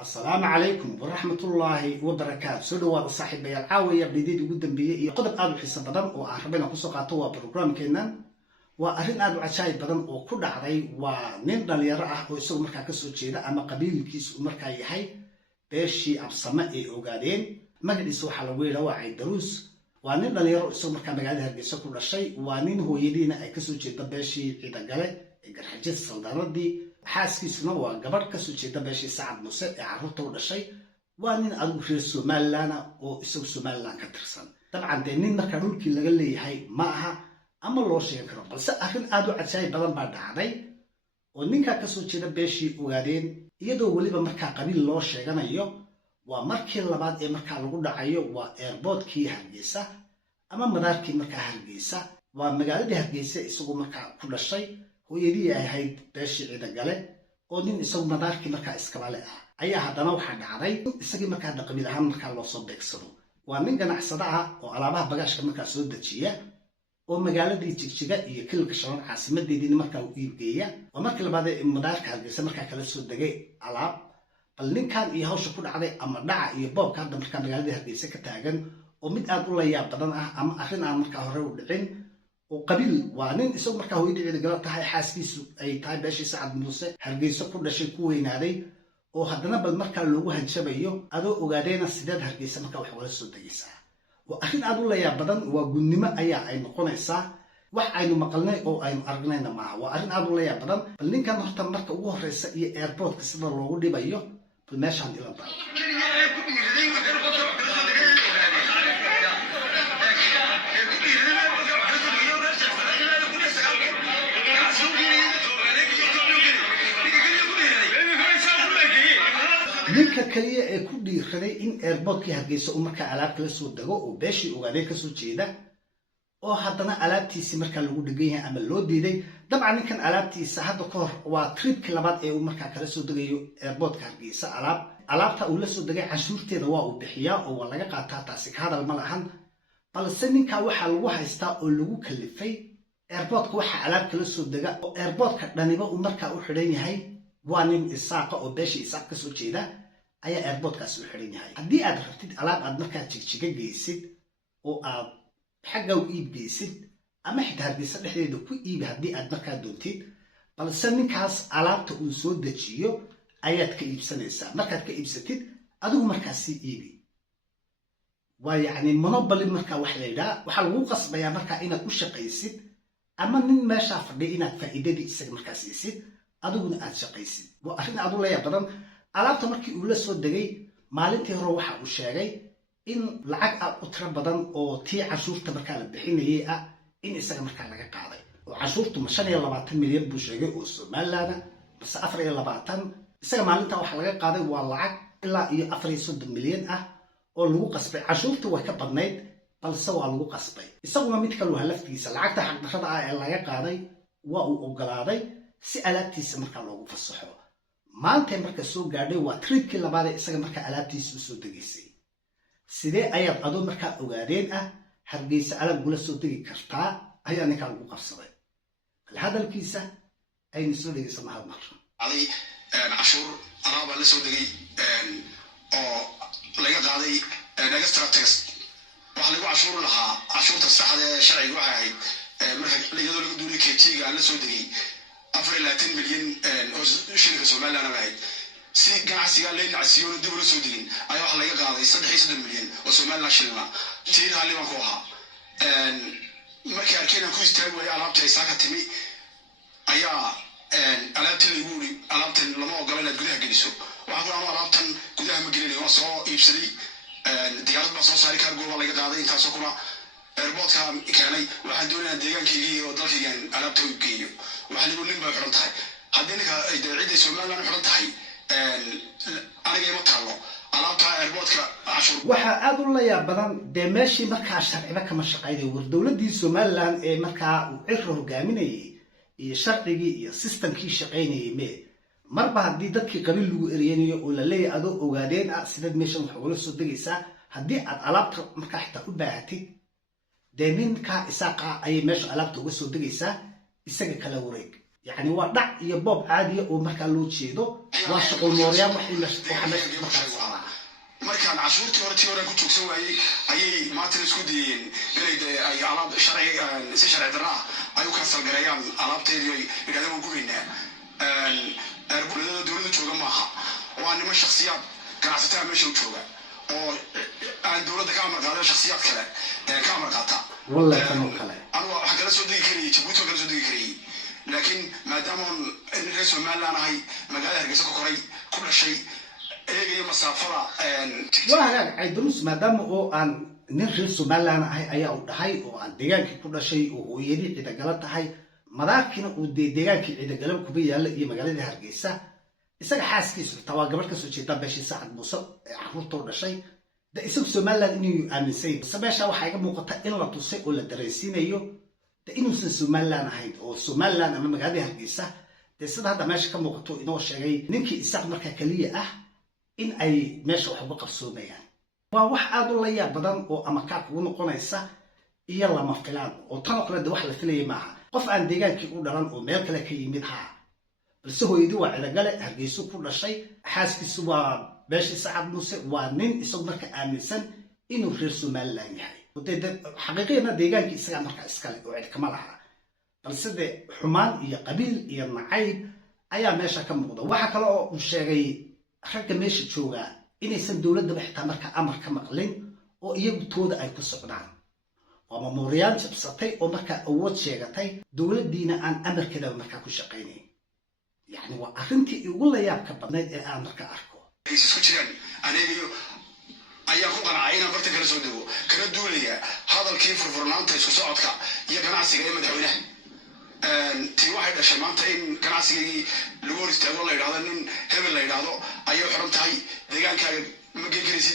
السلام عليكم ورحمة الله وبركاته. سودوا صاحب العاوية بديد وجودن بيه قدر آدو حساب بدن وأحربنا قصة قطوة برنامج كنا وأهين آدو عشاي بدن وكل عري وننقل ليراه ويسوق مركز كسوتشيدا أما قبيل كيس مركز يحي بيشي أبسماء أوجادين مجلس وحلوي لواعي دروس وننقل ليراه يسوق مركز مجال هرجس كل شيء ونين هو يدينا كسوتشيدا بيشي إذا جله جرحجة الصندارات دي xaaskiisuna waa gabadh ka soo jeeda beeshii Sacad Muuse ee carruurta u dhashay waa nin aad u reer Somaliland oo isagu Somaliland ka tirsan dabcan nin marka dhulkii laga leeyahay ma aha ama loo sheegi karo balse arrin aad u cajaa'ib badan baa dhacday oo ninka ka soo jeeda beeshii ogaadeen iyadoo waliba marka qabiil loo sheeganayo waa markii labaad ee marka lagu dhacayo waa airportkii Hargeysa ama madaarkii marka Hargeysa waa magaaladii Hargeysa isagu marka ku dhashay hooyadii ahayd beeshii ciida gale oo nin isagu madaarkii marka iskabale ah ayaa haddana waxa dhacday isagii marka qabiil ahaan marka loo soo beegsado waa nin ganacsada ah oo alaabaha bagaashka marka soo dajiya oo magaaladii Jigjiga iyo Kilka Shabeelle caasimadeedii marka uu iibgeeya oo markii labaad ee madaarka Hargeysa marka kala soo dagay alaab bal ninkan iyo hawsha ku dhacday ama dhaca iyo boobka hadda marka magaaladii Hargeysa ka taagan oo mid aad u la yaab badan ah ama arrin aan marka hore u dhicin وقبيل وانين اسو marka hooyadii ciid gal tahay xaaskiisu ay tahay beeshii Sacad Muuse Hargeysa ku dhashay ku weynaaday oo haddana bal marka loogu hanjabayo adoo ogaadeena sideed Hargeysa marka wax wala soo dagaysaa oo arrin aad u la yaab badan waa gudnimo ayaa ay noqonaysaa wax aynu maqalnay oo aynu aragnayna maaha waa arrin aad u la yaab badan bal ninkan horta marka ugu horeysa iyo airportka sida loogu dhibayo bal meeshaan ila baa ninka kaliya ee ku dhiiraday in airportkii Hargeysa uu marka alaab kala soo dago oo beeshii ogaadeen ka soo jeeda oo haddana alaabtiisi marka lagu dhigan yahay ama loo diiday dabcan ninkan alaabtiisa hadda ka hor waa tripkii labaad ee uu marka kala soo dagayo airportka Hargeysa alaabta uu la soo dagay cashuurteeda waa uu bixiyaa oo waa laga qaataa taasi ka hadal ma lahan balse ninka waxa lagu haystaa oo lagu kalifay airportka waxa alaab kala soo daga oo airportka dhaniba uu marka u xidhan yahay waa nin isaaqa oo beeshii isaaq ka soo jeeda ayaa airportkaas u xiran yahay haddii aad rabtid alaab aad markaa Jigjiga geysid oo aad xagga u iib geysid ama xitaa Hargeysa dhexdeeda ku iibi haddii aad markaa doontid balse ninkaas alaabta uu soo dejiyo ayaad ka iibsanaysaa markaad ka iibsatid adigu markaasi iibi waa yacni monopoly marka wax la yidhaa waxaa lagu qasbayaa markaa inaad u shaqaysid ama nin meesha fadhiya inaad faa'iidadii isaga markaas siisid adiguna aad shaqaysid waa arrin aad u la yaab badan alaabta markii uu la soo dagay maalintii hore waxa uu sheegay in lacag aad u tiro badan oo tii cashuurta marka la bixinayay ah in isaga marka laga qaaday oo cashuurtu 25 milyan buu sheegay oo Somaliland bas 24 isaga maalinta waxa laga qaaday waa lacag ilaa iyo 34 milyan ah oo lagu qasbay cashuurtu way ka badnayd balse waa lagu qasbay isaguna mid kale waa laftiisa lacagta xaq darrada ah ee laga qaaday waa uu ogolaaday si alaabtiisa marka loogu fasaxo maanta marka soo gaadhay waa tripkii labaad ee isaga marka alaabtiisa soo dageysay sidee ayaad adoo marka ogaadeen ah Hargeysa alaab gula soo dagi kartaa ayaa ninka lagu qabsaday bal hadalkiisa aynu soo dhageysana hal mar ali cashuur alaab la soo dagay oo laga qaaday extra tax waxa lagu cashuur lahaa cashuurta saxda ee sharciga waxa ahayd marka iyadoo lagu duulay keetiga la soo dagay 24 milyan oo shirka Somaliland ahayd si ganacsiga leyn casiyo dib loo soo digin ayaa wax laga qaaday 3 milyan oo Somaliland shilma tiin haliban ku ahaa markii arkeen ku istaagay alaabta isaga timi ayaa alaabtan lama ogola inaad gudaha geliso waxa ku alaabtan gudaha ma gelinayo waa soo iibsaday diyaarad ma soo saari kargo waa laga qaaday intaas oo kuna airportka keenay waxaan doonayaa deegaankaygii oo dalkaygan alaabta u geeyo waxa lagu nin baa xiran tahay haddii ninka ay ciidda Somaliland xiran tahay aniga ma taalo alaabta airportka cashuur waxa aad u la yaab badan de meeshii markaa sharciba kama shaqeeyay war dawladii Somaliland ee markaa uu cirro hogaaminayay iyo sharcigii iyo systemkii shaqeynayay marba haddii dadkii qabiil lagu eriyanayo oo la leeyahay adoo ogaadeen ah sidad meeshan wax wala soo dagaysaa haddii aad alaabta markaa xitaa u baahatid de ninka isaaqa ay meesha alaabta uga soo dagaysaa isaga kala wareeg يعني waa dhac iyo boob caadiya oo markaa loo jeedo waa shaqo mooriyaan wax in la markaan cashuurtii hore ku joogsan waayey ayay maanta isku dayeen inay ay alaab sharci si sharci darro ah ay u kansal gareeyaan alaabteedii ay yidhahdeen waan gubaynaa dowladda jooga maaha waa niman shakhsiyaad ganacsataa meesha u jooga oo aan dowladda ka amar qaadeen shakhsiyaad kale ka amar qaata wallahi kanoo kale anigu waxaan kala soo degi karayay jabuuti waan kala soo degi karayay laakiin maadaama aan reer somaliland ahay magaalada hargeysa ku koray ku dhashay eegaya masaafada waa hagaag Caydruus maadaama oo aan nin reer somaliland ahay ayaa u dhahay oo aan deegaankii ku dhashay oo hooyadii cidagala tahay madaarkina uu deegaankii cidagala kuba yaala iyo magaalada hargeysa isaga xaaskiisu taa gabar ka soo jeeda beeshii Saacad Muuse caruurta u dhashay da isagu somaliland inuu aaminsan sameesha waxa iga muuqata in la tusay oo la dareensiinayo da inuusan somaliland ahayn oo somaliland ama magaalada hargeysa de sida hadda meesha ka muuqato inoo sheegay ninkii isaaq markaa kaliya ah in ay meesha wax uga qarsoomayaan waa wax aad u la yaab badan oo ama ka kugu noqonaysa iyo lama filaan oo tan oo kale wax la filayay maaha qof aan deegaankii u dhalan oo meel kale ka yimid balse hooyadii waa cidagale hargeysa ku dhashay xaaskiisu waa beeshii Saacad Muuse waa nin isagu marka aaminsan inuu reer somaliland yahay xaqiiqiyana deegaankii isaga marka iskale oo cid kama laha balse de xumaan iyo qabiil iyo nacayb ayaa meesha ka muuqda waxa kale oo uu sheegay ragga meesha jooga inaysan dowladda xitaa marka amar ka maqlin oo iyagu tooda ay ku socdaan waa mamooriyaan jabsatay oo marka awood sheegatay dowladdiina aan amarkeeda marka ku shaqaynayn يعني وأخنتي يقول لي يا كبرناي أنا كأركو. يسكت شيئا أنا يو أيام كنا عينا برتك رسودو كنا دولية هذا الكيف فرنان تيسو صعدك يا جماعة سجى مدحونه تي واحد الشمال تين جماعة سجى لور استقبال الله يرضى إن هم الله يرضى أيام حرمت هاي دجان كا مجيء كريسي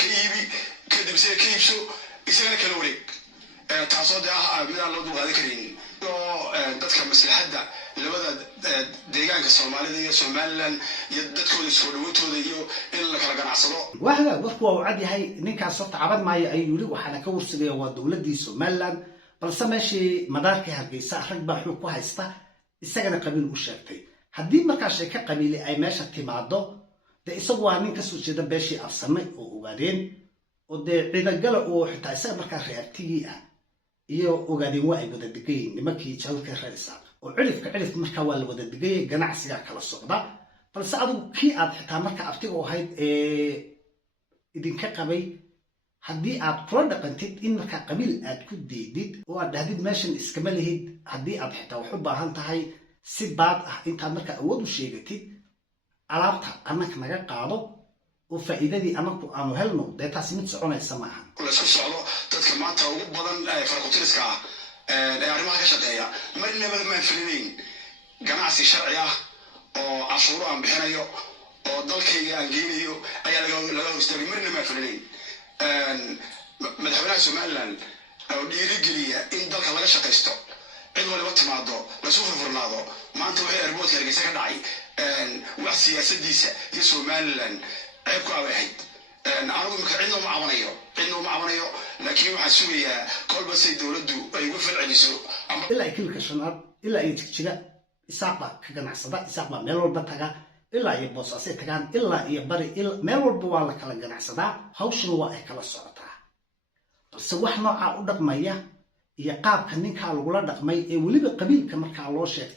كيبي كدبسة كيبسو يسمى كلوريك تعصد من الله دو هذا كريم dadka maslaxada labada deegaanka Soomaalida iyo Somaliland iyo dadkooda soo dhawaatooda iyo in la kala ganacsado waxa warku waa cad yahay ninkaas soo tacabad maayo ay yiri waxana ka warsigay waa dawladii Somaliland balse meeshii madaarka Hargeysa rag baa xog ku haysta isagana qabiil u sheegtay hadii markaas ay ka qabiili ay meesha timaado de isagu waa nin ka soo jeeda beeshii afsamay oo ogaadeen oo de cidagala oo xitaa isaga markaa reertigii iyo ogaadeen waa ay wada digayeen nimankii jalka reerisa oo cilif marka waa la wada digay ganacsiga kala socda balse adigu kii aad xitaa marka aftiga oo hayd idinka qabay haddii aad kula dhaqantid in marka qabiil aad ku deedid oo aad dhahdid meeshan iskama lihid haddii aad xitaa wax u baahan tahay si baad ah intaad marka awood u sheegatid alaabta annaka naga qaado oo faa'iidadii anaku aanu helno de taas mid soconaysa maaha la soo socdo dadka maanta ugu badan farqutiriska ah ee arrimaha ka shaqeeya marnaba ma filinayn ganacsi sharci ah oo cashuuro aan bixinayo oo dalkayga aan geynayo ayaa laga horstaagay marnaba ma filinayn madaxweynaha Somaliland oo dhiirigeliya in dalka laga shaqeysto cid waliba timaado la soo furfurnaado maanta waxay airportka Hargeysa ka dhacay wax siyaasadiisa iyo Somaliland ay ku awaahid أنا أقول لك عندنا ما عمليه لكن واحد سويا كل بس يدولدو يوفر على سو إلا يكل كشنار إلا يتكشلا إساقة كجنا صدا إساقة ملول بتجا إلا يبص أسيت كان إلا يبري إلا ملول بوالله كلا جنا صدا هوش رواء كلا صعطة بس وحنا عقدك مية يقاب كنيك على ولادك مية ولي بقبيل كمرك على الله شيء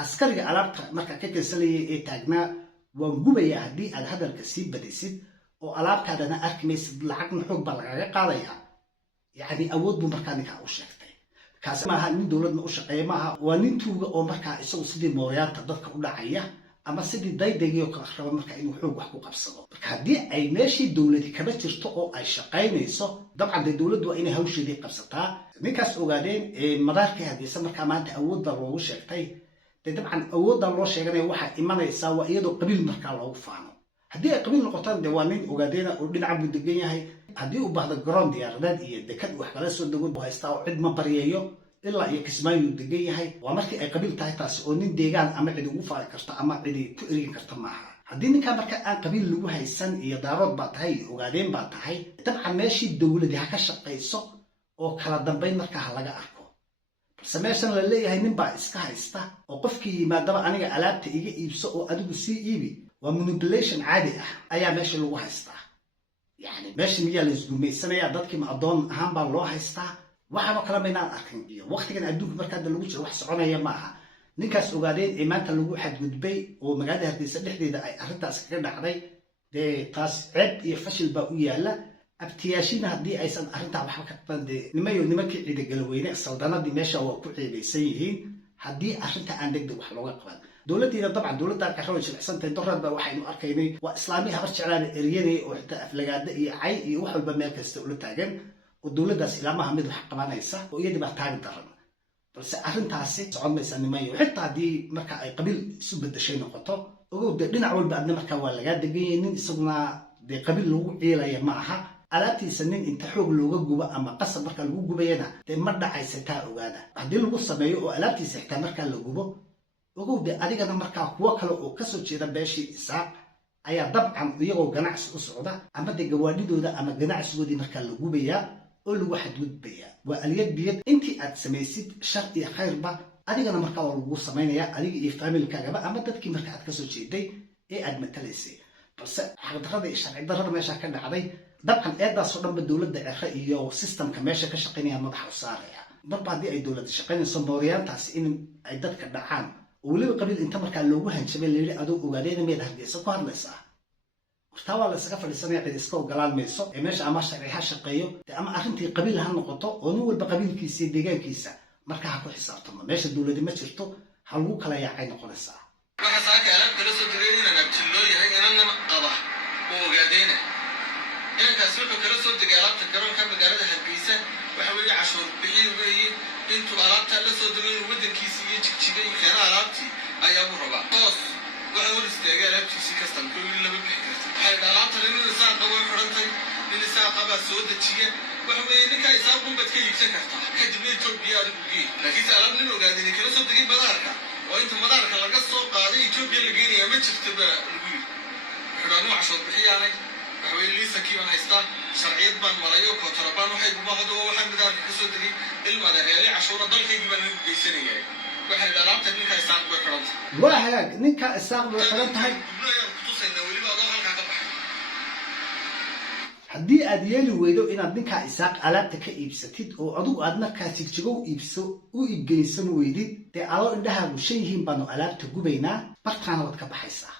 عسكري على مرك كيسلي تاجنا وجوبيا هدي على هذا الكسيب بديسيد oo alaabtaadana arkimaysid lacagna xoog baa lagaga qaadaya yani awood buu markaa ninkaa u sheegtay kaas maaha nin dowladna u shaqeeya maaha waa nin tuuga oo markaa isagu sidii mooryaanta dadka u dhacaya ama sidii daydaygiyo kala raba markaa inuu xoog wax ku qabsado marka haddii ay meeshii dowladi kaba jirto oo ay shaqaynayso dabcan dee dowladdu waa inay hawsheedii qabsataa ninkaas ogaadeen madaarkii Hargeysa markaa maanta awood baa loogu sheegtay dee dabcan awooddan loo sheeganaya waxaa imanaysaa waa iyadoo qabiil markaa loogu faano haddii ay qabiil noqotaan de waa nin ogaadeena oo dhinaca buu degan yahay haddii u baahdo garoon diyaaradeed iyo dekad wax kala soo dego buu haystaa oo cid ma baryeeyo ilaa iyo Kismaayo degan yahay waa markii ay qabiil tahay taas oo nin deegaan ama cid ugu faari karta ama cid ku erigi karta maaha haddii ninka marka aan qabiil lagu haysan iyo daarood baa tahay ogaadeen baa tahay dabcan meeshii dowladda ha ka shaqeyso oo kala dambeyn markaa laga arko سماشن للي هي نبع إسكها إستا وقفكي ما دام أنا علبت إيجي يبسق وأدو سي إيبي ومانيبيوليشن عادي أيا ماشي لو هيستا يعني ماشي مية لزقومي السنة يا ضدك مع أضون أهم بالله هيستا waxaan kala meynaan arkin iyo waqtigan adduunka marka lagu jiro wax soconaya ma aha ninkaas ogaadeen iimaanta lagu xadgudbay oo magaalada Hargeysa dhexdeeda ay arintaas kaga dhacday taas cid iyo fashil baa u yaala abtiyaashina hadii aysan arinta waxba ka qabande nimankii ciida galweyne saldanadii meesha waa ku ciidaysan yihiin hadii arinta aan degdeg wax looga qaban dowladda dabcan dowladda qaxooy jilicsantahay dorada waxaynu arkaynay waa islaami habar jeclaan eriyay oo xitaa aflagaada iyo cay iyo wax walba meel kasta u taagan ودولة إسلامها مد حقنا يسا ويدي بتاعي درنا بس أرنتاسي صعود مسنمية وحتى دي مركا أي قبيل سب الدشين نقطة وجود دينا أول بعد مركا ولا جاد جينين صرنا دي قبيل لو إلى معها ألاتي سنين انت حوج لو جوجا أما قصة مركا لو جوجا ينا دي مرة عيستا وجانا بعدين لو قصة بيو ألاتي سحتا مركا لو جوجا وجود دي أديك أنا مركا وكله وكسر شيء ده بيشي إساق أي طبعا يجو جناح الصعودة أما دي جواديدو ده أما جناح السعودي مركا لو جوجا قول واحد ودبيا واليد بيد انت اتسميسيد شرط يا خير با adigana marka waa lagu sameeynaya adiga iyo familkaaga ama dadkii marka aad ka soo jeeday ee aad matalaysay balse xaqdarrada iyo sharci darrada meesha ka dhacday dabcan eedaas oo dhanba dawladda cirka iyo systemka meesha ka shaqeynaya madax u saaraya marba hadii ay dawladda shaqeynayso booriyaantaas in ay dadka dhacaan oo waliba qabiil inta marka loogu hanjabay leeyahay adoo ogaadeen meed Hargeysa ku hadlaysaa tawa la saga fadhiisanaya cid iska ogolaan mayso ee meesha ama sharciga shaqeeyo ama arrintii qabiil ha noqoto oo nin walba qabiilkiisa deegaankiisa marka ha ku xisaabtamo meesha dawladda ma jirto hal uu kala yaacay noqonaysaa waxa saaka alab kala soo direeyna nabtilo yahay inana qaba oo ogaadeyna inkaas wuxuu kala soo dagaalanta garoonka magaalada Hargeysa waxa weeye cashuur bixiyo weeye intuu alaabta la soo diray wadankiisa iyo jigjigay kana alaabtii ayaa u rabaa toos waxa uu istaagay alaabtiisa kastan ku laba bixi هاي دارات اللي نساق قبل فرنتي نساق قبل سود الشيء وحوي نكا يساق قم بتكي يكسكرتا كجبني توبيا ربي لكن سألب نلو قاعدين كانوا سود تجيب مداركا وأنت مداركا لقى السوق قاعدين توبيا لقيني ما شفت بالربي حرانو عشان بحياني وحوي اللي سكيم هيستا شرعية بان مرايوك وتربان وحي بواحد وواحد مدارك سود تجيب المدار يعني عشورة ضل كي يجيبان بيسني يعني واحد دارات نكا يساق بفرنتي واحد نكا يساق بفرنتي هاي haddii aad yeeli weydo inaad ninka isaaq alaabta ka iibsatid oo adigu aad markaa jigjigo u iibgeysan weydid dee alo indhahaagu shan yihiin baanu alaabta gubaynaa bartaana waad ka baxaysaa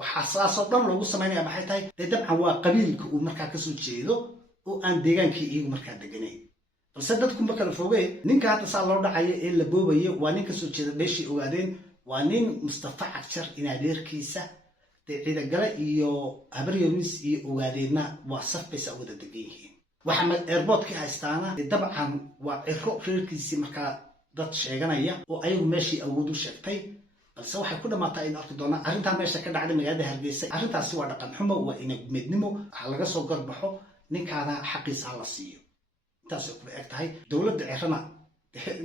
waxaa saasoo dhan loogu samaynaya maxay tahay dee dabcan waa qabiilka uu markaa kasoo jeedo oo aan deegaankii iyagu markaa deganayn balse dadku ma kala fogee ninka hadda saa loo dhacayo ee la boobayo waa nin kasoo jeeda meeshii ogaadeen waa nin Mustafa Cagjar inaadeerkiisa ciida gala iyo habaryonis iyo ogaadeenna waa safbaysa wada degan yihiin waxamed airportka haystaana dabcan waa cirro reerkiisi marka dad sheeganaya oo ayagu meeshii awood u sheegtay balse waxay ku dhamaatay in arki doona arrinta meesha ka dhacday magaalada Hargeysa arrintaasi waa dhaqan xumo waa in midnimo waxa laga soo garbaxo ninkaana xaqiisa la siiyo taas oo ku eg tahay dawladda cirana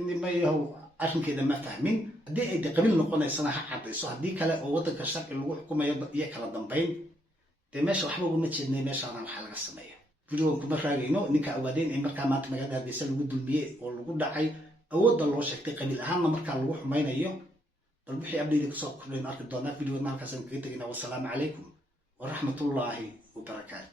nimayahu arrinkeeda ma fahmin hadii ay qabiil noqonaysana ha cadayso hadii kale oo wadanka sharci lagu xukumayo iyo kala dambeyn de meesha waxba ugu jeednay meeshaana waxa laga sameeyo video kuma raagayno ninka awaadeen in marka maanta magaalada Hargeysa lagu dulmiyay oo lagu dhacay awoodda loo sheegtay qabiil ahaanna marka lagu xumaynayo bal wixii abdeyda ku soo kordhin arki doona video markaas aan kaga tagayna wassalaamu calaykum wa rahmatullaahi wa barakaatuh